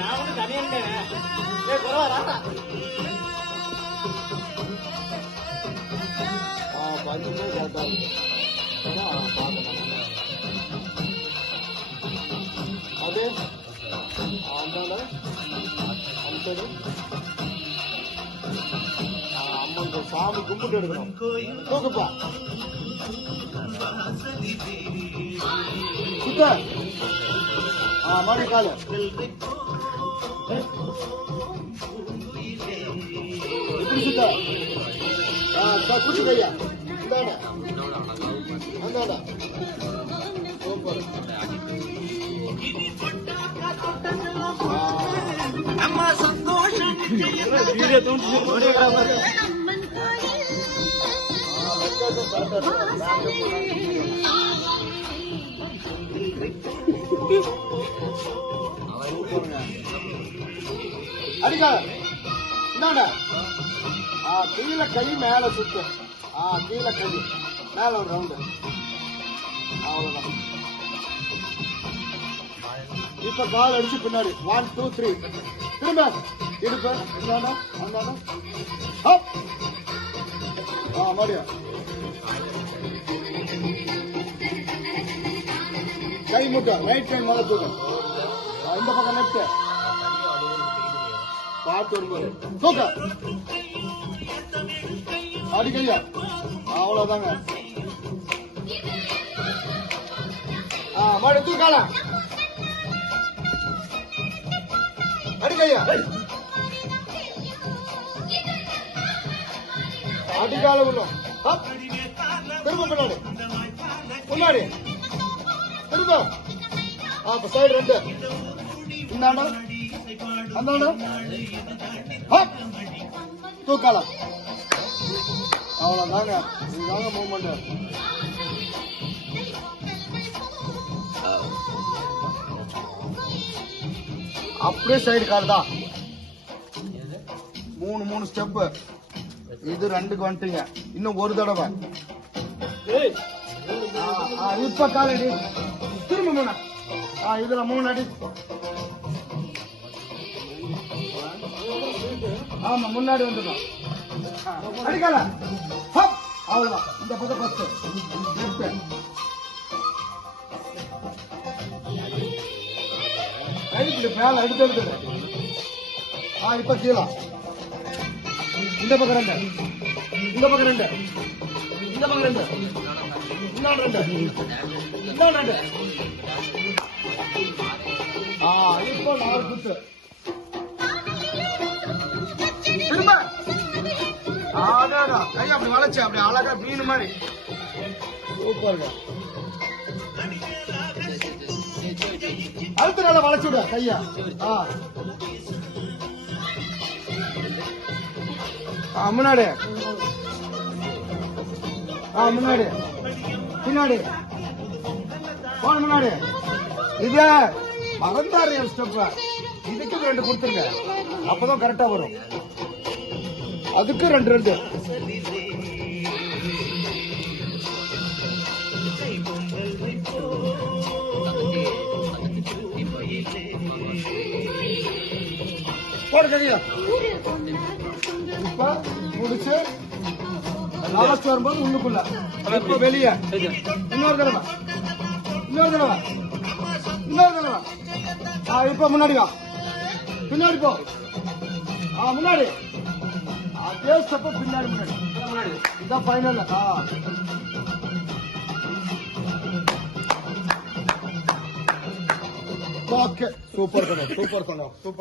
நான் வந்து தனியா இருக்கேன். பஞ்சுமே கரெக்டா அது அந்த அம்சது அம்மன் சாமி கும்பிட்டு எடுக்கணும். தூக்குப்பா சுத்த மணி காலு இப்படி சுத்த குட்டி கையா அந்தாடா சூப்பர். அம்மா சந்தோஷம் அடிக்கா இந்தாடா. கீழே கை மேல சுத்து. கீழே கை மேல ஒரு ரவுண்டு. அவ்வளவுதான். இப்ப கால் அடிச்சு பின்னாடி 1 2 3 திரும்ப இடுப்பு இந்தாடா அந்தாடா மறுபடியும் கை முட்டை ரைட் ஹேண்ட் மேல தூக்கம். இந்த பக்கம் லெப்ட் பார்த்து வரும்போது தூக்க அடிக்கையா. அவ்வளவுதாங்க. மறுபடியும் தூக்கால அடிக்கையா. அடிக்கால உள்ளோம். திரும்ப பின்னாடி முன்னாடி திரும்ப. Side 2 இந்தாண்டா அந்தாண்டா Truecaller. அவ்வளவுதாங்க. இதுதாங்க மூவ்மெண்ட். அப்படியே சைடு கால் தான். 3 ஸ்டெப். இது 2க்கு வந்துட்டீங்க. இன்னும் ஒரு தடவை. இப்ப காலடி திரும்ப 3. இதுல 3 அடி. ஆமா முன்னாடி வந்துடும். அடிக்கால. அவ்வளவுதான். இந்த பக்கம் ஃபர்ஸ்ட் கைப்பிடி மேல எடுத்து எடுத்துடு. இப்ப கீழே இந்த பக்கம் 2 இந்த பக்கம் 2 இந்த பக்கம் 2 இன்னொரு 2 இன்னொரு 2. இப்போ 4 குத்து. திரும்ப கை அப்படி வளைச்சு அப்படி அழகா மீன் மாதிரி சூப்பருங்க. அடுத்த நாள வளைச்சு விட கையா. முன்னாடி முன்னாடி பின்னாடி போன முன்னாடி. இது மறந்தாரு ஸ்டெப். இதுக்கு 2 கொடுத்துருங்க. அப்பதான் கரெக்டா வரும். அதுக்கு 2 போட சரியா. இப்ப முடிச்சு லாஸ்ட் வரும்போது உள்ளுக்குள்ள இப்ப வெளியே இன்னொரு தடவை இன்னொரு தடவை இன்னொரு தடவை. இப்ப முன்னாடி வா பின்னாடி போ. முன்னாடி அதே ஸ்டெப் பின்னாடி முன்னாடி இதான் ஃபைனல். ஓகே சூப்பர் பண்ணோம் சூப்பர் பண்ணோம் சூப்பர்.